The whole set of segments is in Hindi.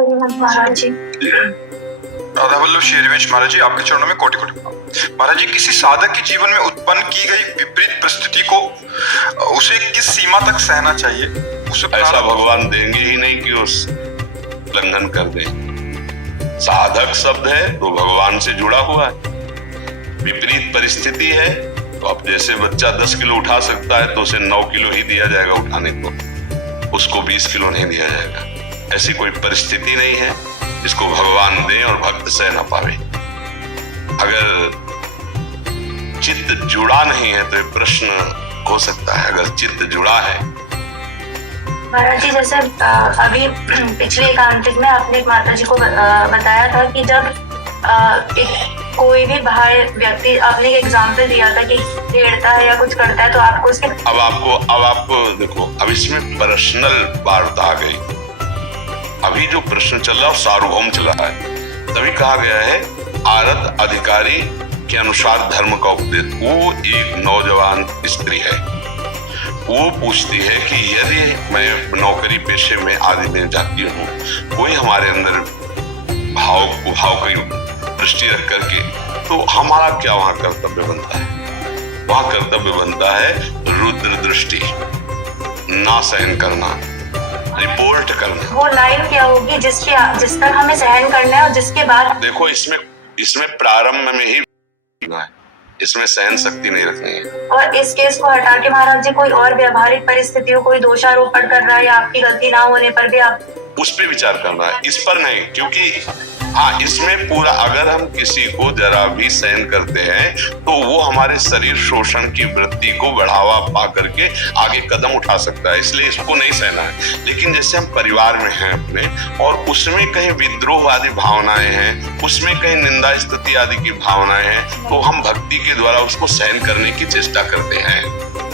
महाराज जी। राधा वल्लभ शेरवंश महाराज जी, आपके चरणों में कोटि कोटि प्रणाम। महाराज जी, किसी साधक के जीवन में उत्पन्न की गई विपरीत परिस्थिति को उसे किस सीमा तक सहना चाहिए? उसे ऐसा भगवान देंगे ही नहीं कि उस उल्लंघन कर दे। साधक शब्द है तो भगवान से जुड़ा हुआ है। विपरीत परिस्थिति है तो अब जैसे बच्चा 10 किलो उठा सकता है तो उसे 9 किलो ही दिया जाएगा उठाने को, उसको 20 किलो नहीं दिया जाएगा। ऐसी कोई परिस्थिति नहीं है जिसको भगवान दे और भक्त सह ना पावे। अगर चित्त जुड़ा नहीं है तो ये प्रश्न हो सकता है। अगर चित्त जुड़ा है, महाराज जी, जैसे अभी पिछले एकांतिक में आपने एक माता जी को बताया था कि जब कोई भी बाहर व्यक्ति, आपने एक एग्जाम्पल दिया था कि छेड़ता है या कुछ करता है तो आपको उसके अब आपको देखो, अब इसमें पर्सनल बात आ गई। अभी जो प्रश्न चल रहा है सार्वभौम चल रहा है, तभी कहा गया है आरत अधिकारी के अनुसार धर्म का उपदेश। वो एक नौजवान स्त्री है, वो पूछती है कि यदि मैं नौकरी पेशे में आदि में जाती हूँ, कोई हमारे अंदर भाव की दृष्टि रख करके, तो हमारा क्या वहां कर्तव्य बनता है? वहां कर्तव्य बनता है रुद्र दृष्टि, ना सहन करना, रिपोर्ट करना। वो लाइन क्या होगी जिस तक हमें सहन करना है और जिसके बाद देखो, इसमें प्रारंभ में ही इसमें सहन शक्ति नहीं रखनी है। और इस केस को हटा के महाराज जी, कोई और व्यवहारिक परिस्थितियों, कोई दोषारोपण कर रहा है या आपकी गलती ना होने पर भी आप उस पे विचार करना है, इस पर नहीं। क्योंकि हाँ, इसमें पूरा अगर हम किसी को जरा भी सहन करते हैं तो वो हमारे शरीर शोषण की वृत्ति को बढ़ावा पा करके आगे कदम उठा सकता है, इसलिए इसको नहीं सहना है। लेकिन जैसे हम परिवार में हैं अपने, और उसमें कहीं विद्रोह आदि भावनाएं हैं, उसमें कहीं निंदा स्तुति आदि की भावनाएं हैं, तो हम भक्ति के द्वारा उसको सहन करने की चेष्टा करते हैं।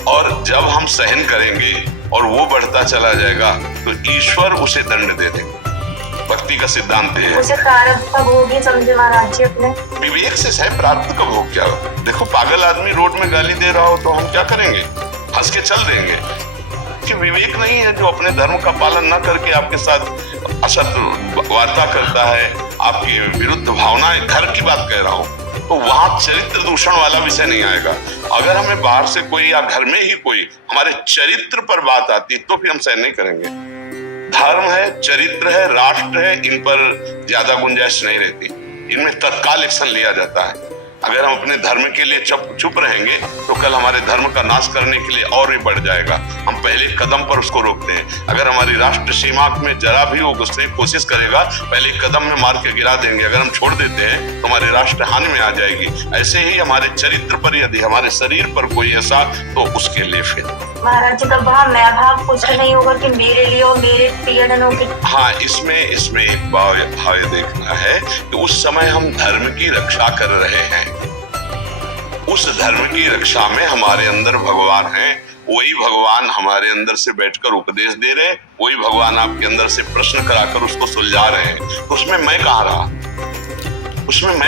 और जब हम सहन करेंगे और वो बढ़ता चला जाएगा तो ईश्वर उसे दंड दे देंगे। भक्ति का सिद्धांत है। उसे प्रारब्ध का भोग ही समझे महाराज जी अपने। विवेक से सह प्रारब्ध का भोग क्या? देखो, पागल आदमी रोड में गाली दे रहा हो तो हम क्या करेंगे? हंस के चल देंगे। कि विवेक नहीं है जो अपने धर्म का पालन न करके आपके साथ असत वार्ता करता है, आपकी विरुद्ध भावनाएं, घर की बात कह रहा हूँ, तो वहां चरित्र दूषण वाला विषय नहीं आएगा। अगर हमें बाहर से कोई या घर में ही कोई हमारे चरित्र पर बात आती तो फिर हम सहन नहीं करेंगे। धर्म है, चरित्र है, राष्ट्र है, इन पर ज्यादा गुंजाइश नहीं रहती, इनमें तत्काल एक्शन लिया जाता है। अगर हम अपने धर्म के लिए चुप रहेंगे तो कल हमारे धर्म का नाश करने के लिए और भी बढ़ जाएगा। हम पहले कदम पर उसको रोकते हैं। अगर हमारी राष्ट्र सीमा में जरा भी वो घुसने की कोशिश करेगा, पहले कदम में मार के गिरा देंगे। अगर हम छोड़ देते हैं तो हमारी राष्ट्र हानि में आ जाएगी। ऐसे ही हमारे चरित्र पर, यदि हमारे शरीर पर कोई ऐसा, तो उसके लिए फिर महाराज जी, तब वहाँ मैं भाव कुछ नहीं होगा कि मेरे लिए और मेरे प्रियजनों की। हाँ, इसमें एक भाव देखना है कि उस समय हम धर्म की रक्षा कर रहे हैं। उस धर्म की रक्षा में हमारे अंदर भगवान है, वही भगवान हमारे अंदर से बैठकर उपदेश दे रहे, वही भगवान आपके अंदर से प्रश्न कराकर उसको सुलझा रहे हैं। तो उसमें मैं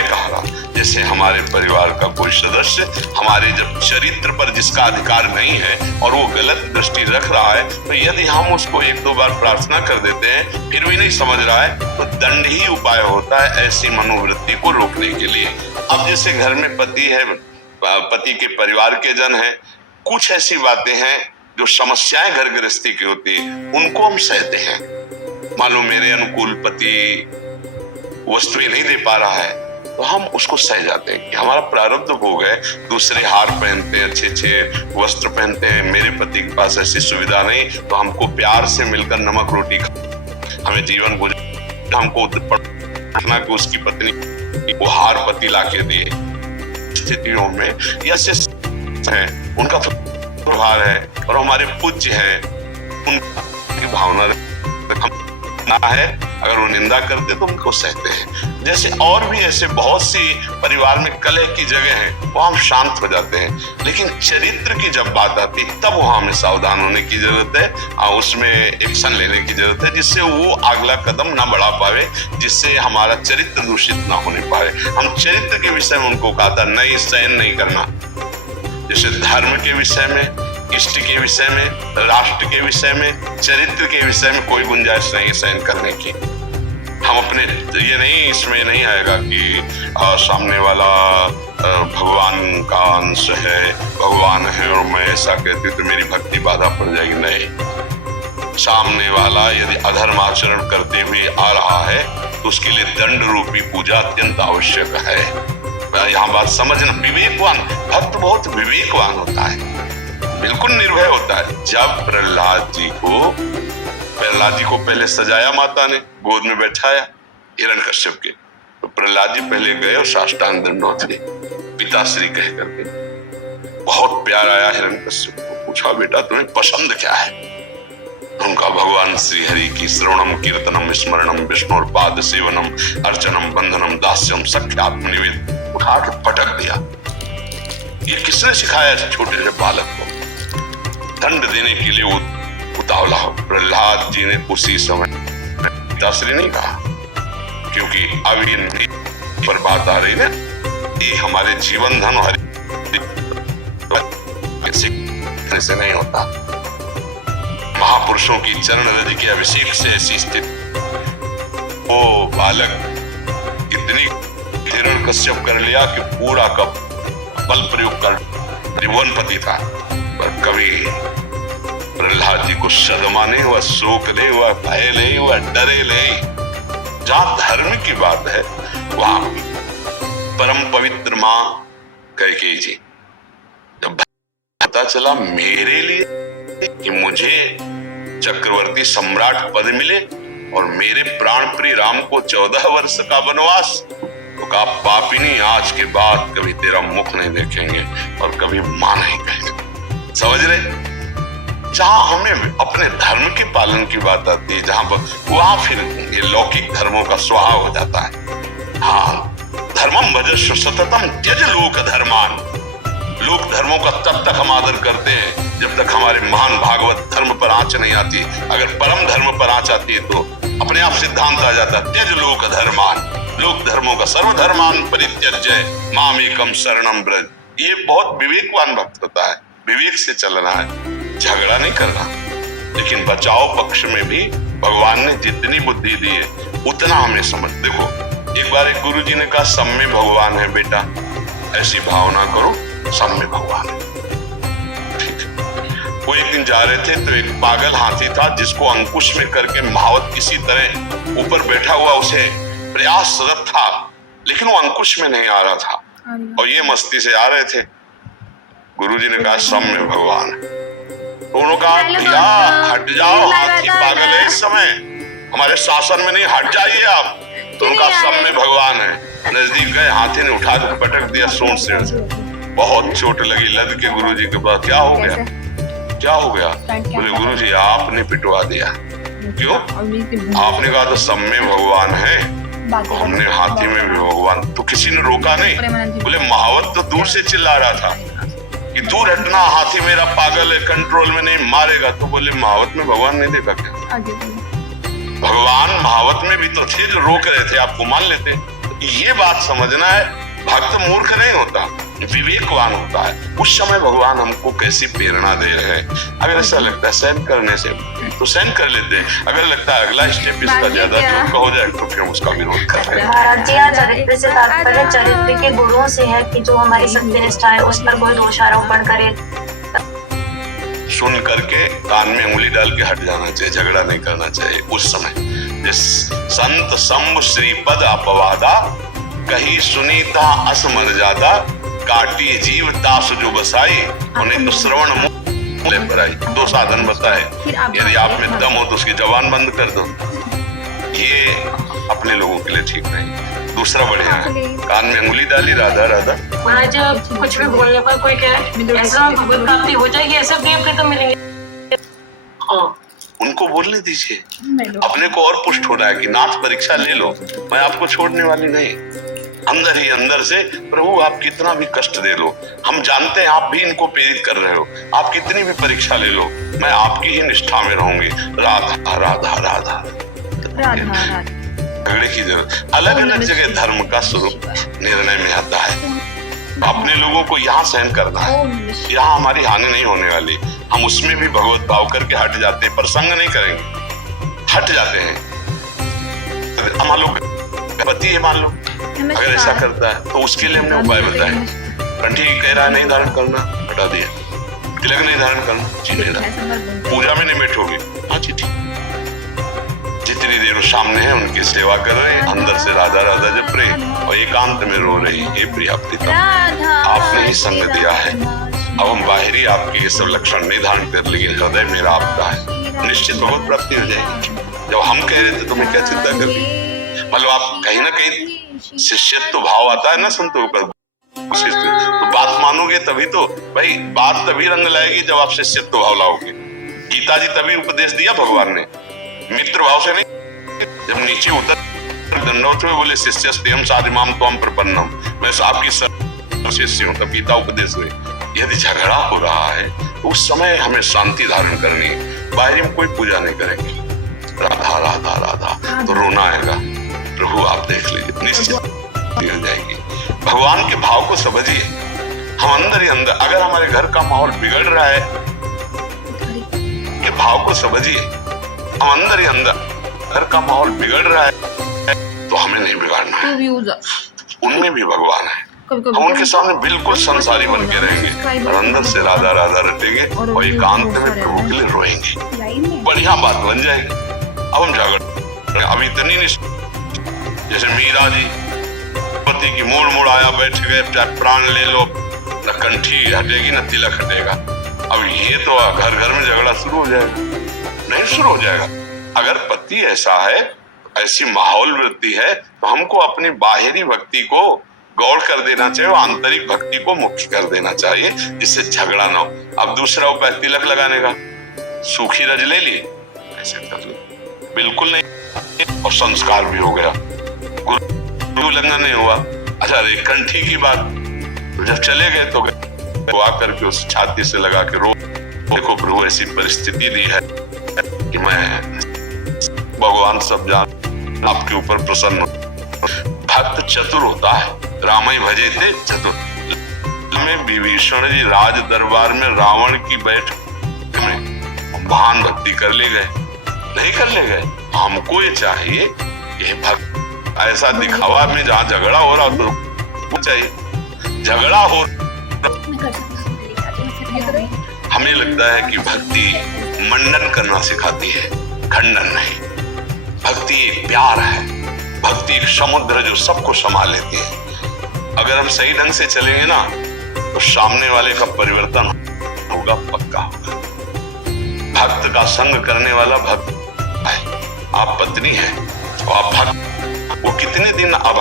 कहाँ रहा? जैसे हमारे परिवार का कोई सदस्य हमारे जब चरित्र पर जिसका अधिकार नहीं है और वो गलत दृष्टि रख रहा है, तो यदि हम उसको 1-2 बार प्रार्थना कर देते हैं फिर भी नहीं समझ रहा है, तो दंड ही उपाय होता है ऐसी मनोवृत्ति को रोकने के लिए। अब जैसे घर में पति है, पति के परिवार के जन हैं, कुछ ऐसी बातें हैं जो समस्याएं घर गृहस्थी की होती है, उनको हम सहते हैं। मान लो मेरे अनुकूल पति वस्तुएं नहीं दे पा रहा है तो हम उसको सह जाते हैं कि हमारा प्रारब्ध भोग है। दूसरे हार पहनते हैं, अच्छे वस्त्र पहनते हैं, मेरे पति के पास ऐसी सुविधा नहीं, तो हमको प्यार से मिलकर नमक रोटी हमें जीवन गुजर, हमको प्रार्थना कि उसकी पत्नी वो हार पति ला के दिए। स्थितियों में ऐसे हैं, उनका व्यवहार है और हमारे पूज्य हैं, उनकी भावना ना है, अगर वो निंदा करते तो उनको सहते हैं। जैसे और भी ऐसे बहुत सी परिवार में कलह की जगह है, वहां हम शांत हो जाते हैं। लेकिन चरित्र की जब बात आती तब वहां हमें सावधान होने की जरूरत है और उसमें एक्शन लेने की जरूरत है, जिससे वो अगला कदम ना बढ़ा पावे, जिससे हमारा चरित्र दूषित ना होने पाए। हम चरित्र के विषय में उनको कहा था नहीं, सहन नहीं करना। जैसे धर्म के विषय में, इष्ट के विषय में, राष्ट्र के विषय में, चरित्र के विषय में कोई गुंजाइश नहीं सहन करने की। हम अपने ये नहीं, इसमें नहीं आएगा कि सामने वाला भगवान का अंश है, भगवान है और मैं ऐसा कहती तो मेरी भक्ति बाधा पड़ जाएगी। नहीं, सामने वाला यदि अधर्म आचरण करते हुए आ रहा है तो उसके लिए दंड रूपी पूजा अत्यंत आवश्यक है। यहाँ बात समझना, विवेकवान भक्त बहुत विवेकवान होता है, बिल्कुल निर्भय होता है। जब प्रहलाद जी को पहले सजाया माता ने, गोद में बैठाया हिरण्यकश्यप के, तो प्रहलाद जी पहले गए और साष्टांग दंडवत किए पिताश्री कह करके। बहुत प्यार आया हिरण्यकश्यप को, पूछा बेटा तुम्हें पसंद क्या है? उनका भगवान श्री हरि की श्रवणम कीर्तनम स्मरणम विष्णु पाद सेवनम अर्चनम बंधनम दास्यम सख्यात्म निवेद उठा के पटक दिया। ये किसने सिखाया छोटे से बालक को? दंड देने के लिए वो उतावला हो। प्रहलाद जी ने उसी समय पिताश्री नहीं कहा, क्योंकि अब ये पर बात आ रही ना, ये हमारे जीवन धन हरि से नहीं होता। महापुरुषों की चरण रज के अभिषेक से ऐसी स्थिति, वो बालक इतनी हिरण्यकश्यप कर लिया कि पूरा का बल प्रयोग कर त्रिभुवनपति था। पर कभी प्रहलाद जी को सदमा नहीं हुआ, शोक नहीं हुआ, भय नहीं हुआ, डरे नहीं। जहां धर्म की बात है वहां परम पवित्र मां कैकेयी जी, जब पता चला मेरे लिए कि मुझे चक्रवर्ती सम्राट पद मिले और मेरे प्राण प्रिय राम को 14 वर्ष का वनवास, तो कहा पापिनी आज के बाद कभी तेरा मुख नहीं देखेंगे और कभी मां नहीं कहेंगे। समझ रहे? जहां हमें अपने धर्म के पालन की बात आती है, जहां वहां फिर ये लौकिक धर्मों का स्वभाव हो जाता है। हाँ, धर्मम भजस्व सततम त्यज लोक धर्मान। लोक धर्मों का तब तक हम आदर करते हैं जब तक हमारे महान भागवत धर्म पर आंच नहीं आती। अगर परम धर्म पर आंच आती है तो अपने आप सिद्धांत आ जाता है, त्यज लोक धर्मान। लोक धर्मों का सर्वधर्मान परित्यज्य मामेकम शरणम ब्रज। ये बहुत विवेकवान भक्त होता है, विवेक से चलना है, झगड़ा नहीं करना। लेकिन बचाव पक्ष में भी भगवान ने जितनी बुद्धि दी है उतना हमें समझ। देखो, एक बार एक गुरु जी ने कहा सब में भगवान है बेटा, ऐसी भावना करो सब में भगवान है। ठीक। वो एक दिन जा रहे थे तो एक पागल हाथी था जिसको अंकुश में करके महावत किसी तरह ऊपर बैठा हुआ उसे प्रयासरत था, लेकिन वो अंकुश में नहीं आ रहा था और ये मस्ती से आ रहे थे। गुरुजी ने कहा सब में भगवान है। उन्होंने कहा भैया हट जाओ, हाथी पागल है इस समय, हमारे शासन में नहीं, हट जाइए आप। तो उनका सब में भगवान है। नजदीक गए, हाथी ने उठा कर पटक दिया सूंड से। बहुत चोट लगी, लद के गुरुजी के पास। क्या हो गया? क्या हो गया? बोले गुरुजी आपने पिटवा दिया। क्यों? आपने कहा तो सब में भगवान है, तो हमने हाथी में भी भगवान। तो किसी ने रोका नहीं। बोले महावत तो दूर से चिल्ला रहा था कि दूर हटना, हाथी मेरा पागल है, कंट्रोल में नहीं, मारेगा। तो बोले महावत में भगवान नहीं देखा क्या? भगवान महावत में भी तो थे जो रोक रहे थे, आपको मान लेते। ये बात समझना है, भक्त मूर्ख नहीं होता, विवेकवान होता है। उस समय भगवान हमको कैसी प्रेरणा दे रहे हैं। अगर ऐसा लगता है सहन करने से तो सहन कर लेते हैं, अगर लगता है अगला स्टेप इसका ज्यादा दूर का हो जाए तो फिर उसका विरोध करते हैं। महाराज जी, यहाँ चरित्र से तात्पर्य चरित्र के गुणों से है कि जो हमारी सत्यनिष्ठा है उस पर कोई दोषारोपण करे। सुन करके कान में उंगली डाल के हट जाना चाहिए, झगड़ा नहीं करना चाहिए उस समय। जिस संत संभ श्रीपद अपवादा, कहीं सुनीता अस मर्यादा, काटी जीव दास जो बसाई, उन्हें तो श्रवण ले पर आई। दो साधन बताए, यदि आप में दम हो तो उसकी जबान बंद कर दो, ये अपने लोगों के लिए ठीक नहीं। दूसरा बढ़िया है, कान में उंगली डाली राधा राधा। महाराज कुछ भी बोलने पर कोई कहे ऐसा भगवत प्राप्ति हो जाएगी, ऐसे देव के तो मिलेंगे। हाँ, उनको बोलने दीजिए। अपने को और पुष्ट हो रहा है कि नाथ परीक्षा ले लो, मैं आपको छोड़ने वाली नहीं। अंदर ही अंदर से प्रभु आप कितना भी कष्ट दे लो, हम जानते हैं आप भी इनको प्रेरित कर रहे हो, आप कितनी भी परीक्षा ले लो, मैं आपकी ही निष्ठा में रहूंगी। राधा राधा राधा झगड़े की जरूरत। अलग अलग जगह धर्म का स्वरूप निर्णय में आता है। अपने लोगों को यहाँ सहन करना है, यहाँ हमारी हानि नहीं होने वाली। हम उसमें भी भगवत भाव करके हट जाते हैं, प्रसंग नहीं करेंगे, हट जाते हैं। मान लो पति है, मान लो अगर ऐसा करता है तो उसके लिए हमने उपाय बताए। कंठी कह रहा है नहीं धारण करना, हटा दिया। तिलक नहीं धारण करना, जी नहीं धारण। पूजा में नहीं बैठोगे, हाँ जी ठीक। जितनी देर सामने है उनकी सेवा कर रहे हैं, अंदर से राधा राधा जप रहे और एकांत में रो रही है, प्रिया प्रीतम आपने ही संग दिया है। अब हम बाहरी आपके ये सब लक्षण नहीं धारण कर, लेकिन हृदय मेरा आपका है, निश्चित भगवत प्राप्ति हो जाएगी। जब हम कह रहे थे तुम्हें क्या चिंता कर दी, मतलब आप कहीं ना कहीं शिष्यत्व भाव आता है ना संतों का, तो बात मानोगे तभी तो भाई, बात तभी रंग लाएगी जब आप शिष्यत्व भाव लाओगे। गीता जी तभी उपदेश दिया भगवान ने, मित्र भाव से नहीं। जब नीचे उतर दंडवत हुए बोले शिष्यस्तेयं साधिमाम त्वं प्रपन्नम, मैं आपकी शिष्य हूँ, तब गीता उपदेश हुए। यदि झगड़ा हो रहा है तो उस समय हमें शांति धारण करनी है, बाहरी में कोई पूजा नहीं करेंगे। राधा राधा राधा तो रोना आएगा, प्रभु आप देख लीजिए, निश्चित हो जाएगी। भगवान के भाव को समझिए। हम अंदर ही अंदर, अगर हमारे घर का माहौल बिगड़ रहा है के भाव को समझिए। हम अंदर ही अंदर घर का माहौल बिगड़ रहा है तो हमें नहीं बिगाड़ना है, उनमें भी भगवान है। हम उनके सामने बिल्कुल संसारी बन के रहेंगे और अंदर से राधा राधा रटेंगे और एकांत में प्रभु के लिए रोएंगे, बढ़िया बात बन जाएगी। अब हम झगड़ अब इतनी जैसे मीरा जी पति की मोड़ मोड़ आया, बैठ गए, चाहे प्राण ले लो, न कंठी हटेगी न तिलक हटेगा। अब ये तो घर घर में झगड़ा शुरू हो जाएगा, नहीं शुरू हो जाएगा। अगर पति ऐसा है, ऐसी माहौल वृत्ति है, तो हमको अपनी बाहरी भक्ति को गौड़ कर देना चाहिए और आंतरिक भक्ति को मुख्य कर देना चाहिए, जिससे झगड़ा ना हो। अब दूसरा उपाय तिलक लगाने का, सूखी रज ले ली, ऐसे कर लो, बिल्कुल नहीं, और संस्कार भी हो गया, गुरु उल्लंघन नहीं हुआ। अच्छा कंठी की बात, जब चले गए तो आकर के उस छाती से लगा के रो, देखो प्रभु ऐसी परिस्थिति दी है कि मैं, भगवान सब जान आपके ऊपर प्रसन्न। भक्त चतुर होता है, राम ही भजे थे चतुर में। विभीषण जी राज दरबार में रावण की बैठक में महान भक्ति कर ले गए, नहीं कर ले गए। हमको ये चाहिए, ये भक्त ऐसा दिखावा में जहाँ झगड़ा हो रहा तो वो चाहिए। झगड़ा हो, हमें लगता है कि भक्ति मंडन करना सिखाती है, खंडन नहीं। भक्ति एक प्यार है, भक्ति एक समुद्र जो सबको समा लेती है। अगर हम सही ढंग से चलेंगे ना तो सामने वाले का परिवर्तन होगा, पक्का होगा। भक्त का संग करने वाला भक्त है। आप पत्नी है और आप भक्त, वो कितने दिन अब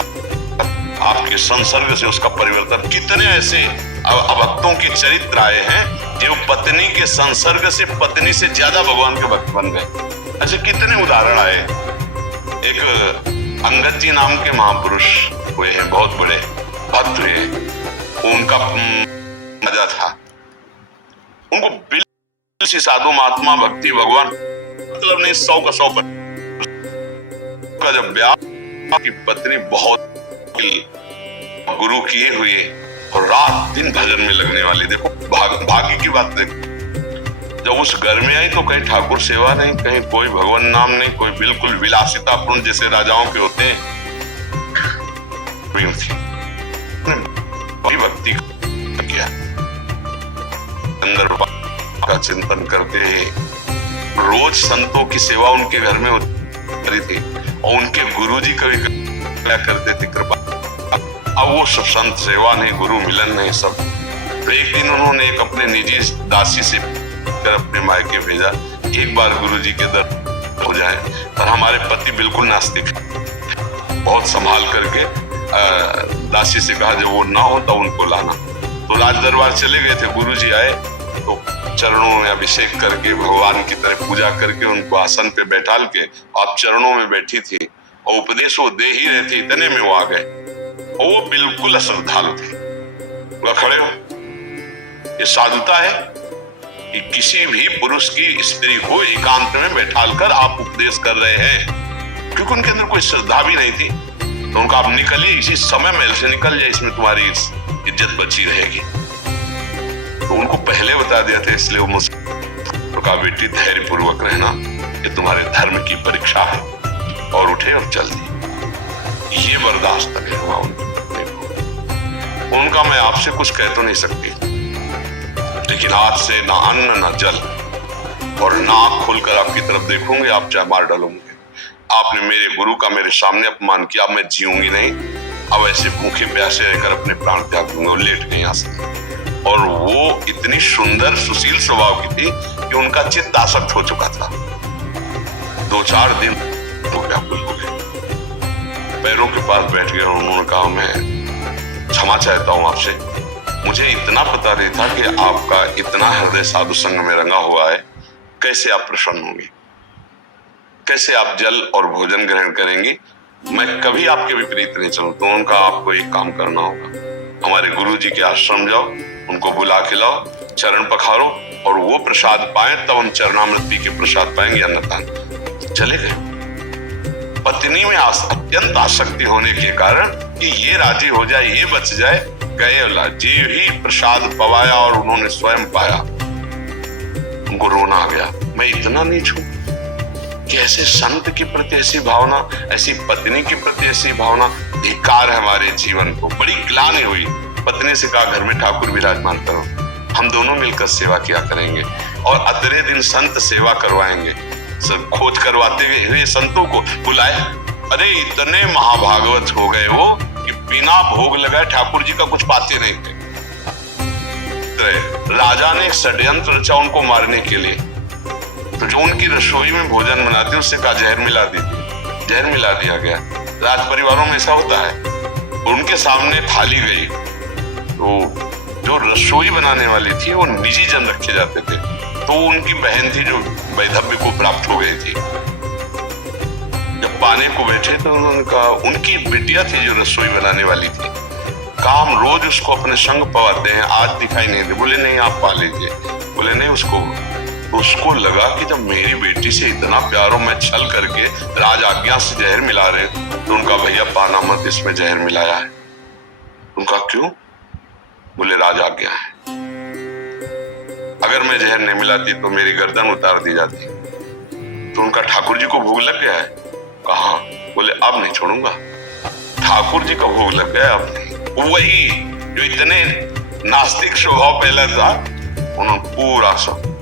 आपके संसर्ग से उसका परिवर्तन, कितने ऐसे अभक्तों के चरित्र आए हैं जो पत्नी के संसर्ग से पत्नी से ज्यादा भगवान के भक्त बन गए। अच्छा कितने उदाहरण आए। एक अंगद जी नाम के महापुरुष हुए हैं, बहुत बड़े भक्त हुए हैं। उनका मजा था, उनको बिल्कुल सी साधु महात्मा भक्ति भगवान मतलब नहीं, 100 का 100 का जब ब्याह की पत्नी बहुत गुरु किए हुए और रात दिन भजन में लगने वाली, देखो भाग्य की बात। देखो जब उस घर में आई तो कहीं ठाकुर सेवा नहीं, कहीं कोई भगवान नाम नहीं, कोई बिल्कुल विलासितापूर्ण जैसे राजाओं के होते हैं भक्ति किया, अंदर का चिंतन करते, रोज संतों की सेवा उनके घर में करी थी और उनके गुरुजी कभी क्या करते थे, कृपा। अब वो सब संत सेवा नहीं, गुरु मिलन नहीं, सब। तो एक दिन उन्होंने एक अपने निजी दासी से अपने मायके भेजा, एक बार गुरुजी के दर हो जाए। पर हमारे पति बिल्कुल नास्तिक, बहुत संभाल करके दासी से कहा जब वो ना हो तो उनको लाना। तो राज दरबार चले गए थे, गुरुजी आए तो चरणों में अभिषेक करके भगवान की तरह पूजा करके उनको आसन पे बैठाल के आप चरणों में बैठी थी और उपदेश वो दे ही रहे थे, इतने में वो आ गए और वो बिल्कुल अश्रद्धालु थे। वह खड़े हो, ये साधुता है कि किसी भी पुरुष की स्त्री को एकांत में बैठाल कर आप उपदेश कर रहे हैं, क्योंकि उनके अंदर कोई श्रद्धा भी नहीं थी। तो उनका आप निकलिए, इसी समय महल से निकल जाए, इसमें तुम्हारी इज्जत बची रहेगी। तो उनको पहले बता दिया था, इसलिए वो मुझसे कहा बेटी धैर्य पूर्वक रहना, ये तुम्हारे धर्म की परीक्षा है। और उठे और चल दिए। ये बर्दाश्त नहीं हुआ उनका। मैं आपसे कुछ कह तो नहीं सकती, लेकिन आज से ना अन्न ना जल और ना आंख खोलकर आपकी तरफ देखूंगी, आप चाहे मार डालूंगी। आपने मेरे गुरु का मेरे सामने अपमान किया, अब मैं जीऊंगी नहीं। अब ऐसे भूखे प्यासे रहकर अपने प्राण त्याग दूंगा। और लेट गई आसन, और वो इतनी सुंदर सुशील स्वभाव की थी कि उनका चित्त आसक्त हो चुका था। 2-4 दिन हो गया, भूल हो गए। पैरों के पास बैठ गए और उन्होंने कहा, मैं क्षमा चाहता हूं आपसे। मुझे इतना पता नहीं था कि आपका इतना हृदय साधु संग में रंगा हुआ है। कैसे आप प्रसन्न होंगे, कैसे आप जल और भोजन ग्रहण करेंगी? मैं कभी आपके विपरीत नहीं चलूं। तो उनका आपको एक काम करना होगा, हमारे गुरुजी के आश्रम जाओ, उनको बुला के लाओ, चरण पखारो और वो प्रसाद पाए, तब हम चरणामृत पी के प्रसाद पाएंगे अन्नदान। चले गए। पत्नी में अत्यंत आसक्ति होने के कारण कि ये राजी हो जाए, ये बच जाए, गए। जी ही प्रसाद पवाया और उन्होंने स्वयं पाया। उनको रोना आ गया, मैं इतना नीच हूं कि ऐसे संत के प्रति ऐसी भावना, ऐसी पत्नी के प्रति ऐसी भावना, धिक्कार है हमारे जीवन को। बड़ी ग्लानि हुई। पत्नी से कहा, घर में ठाकुर विराजमान करो, हम दोनों मिलकर सेवा किया करेंगे और अतरे दिन संत सेवा करवाएंगे। सब खोज करवाते हुए संतों को बुलाए। अरे इतने महाभागवत हो गए वो कि बिना भोग लगाए ठाकुर जी का कुछ पाते नहीं थे। राजा ने एक षड्यंत्र रचा उनको मारने के लिए। तो जो उनकी रसोई में भोजन बनाते उससे कहा, जहर मिला दीजिए। जहर मिला दिया गया। राज परिवारों में ऐसा होता है। उनके सामने थाली गई तो जो रसोई बनाने वाली थी वो निजी जन रखे जाते थे। तो उनकी बहन थी जो वैधव्य को प्राप्त हो गई थी। जब पाने को बैठे तो उन्होंने कहा, उनकी बिटिया थी जो रसोई बनाने वाली थी, कहा हम रोज उसको अपने संग पवाते हैं, आज दिखाई नहीं दे। बोले नहीं, आप पा लीजिए। बोले नहीं, उसको लगा कि जब मेरी बेटी से इतना प्यार हो, मैं छल करके राज आज्ञा से जहर मिला रहे, तो उनका भैया पाना मत, इसमें जहर मिलाया है। उनका क्यों? बोले राज आज्ञा है। अगर मैं जहर नहीं मिलाती तो मेरी गर्दन उतार दी जाती। तो उनका ठाकुर जी को भूख लग गया है। कहा? बोले अब नहीं छोड़ूंगा। ठाकुर जी का भोग लग गया। अब नहीं। वही जो इतने नास्तिक स्वभाव पहला था, उन्होंने पूरा सब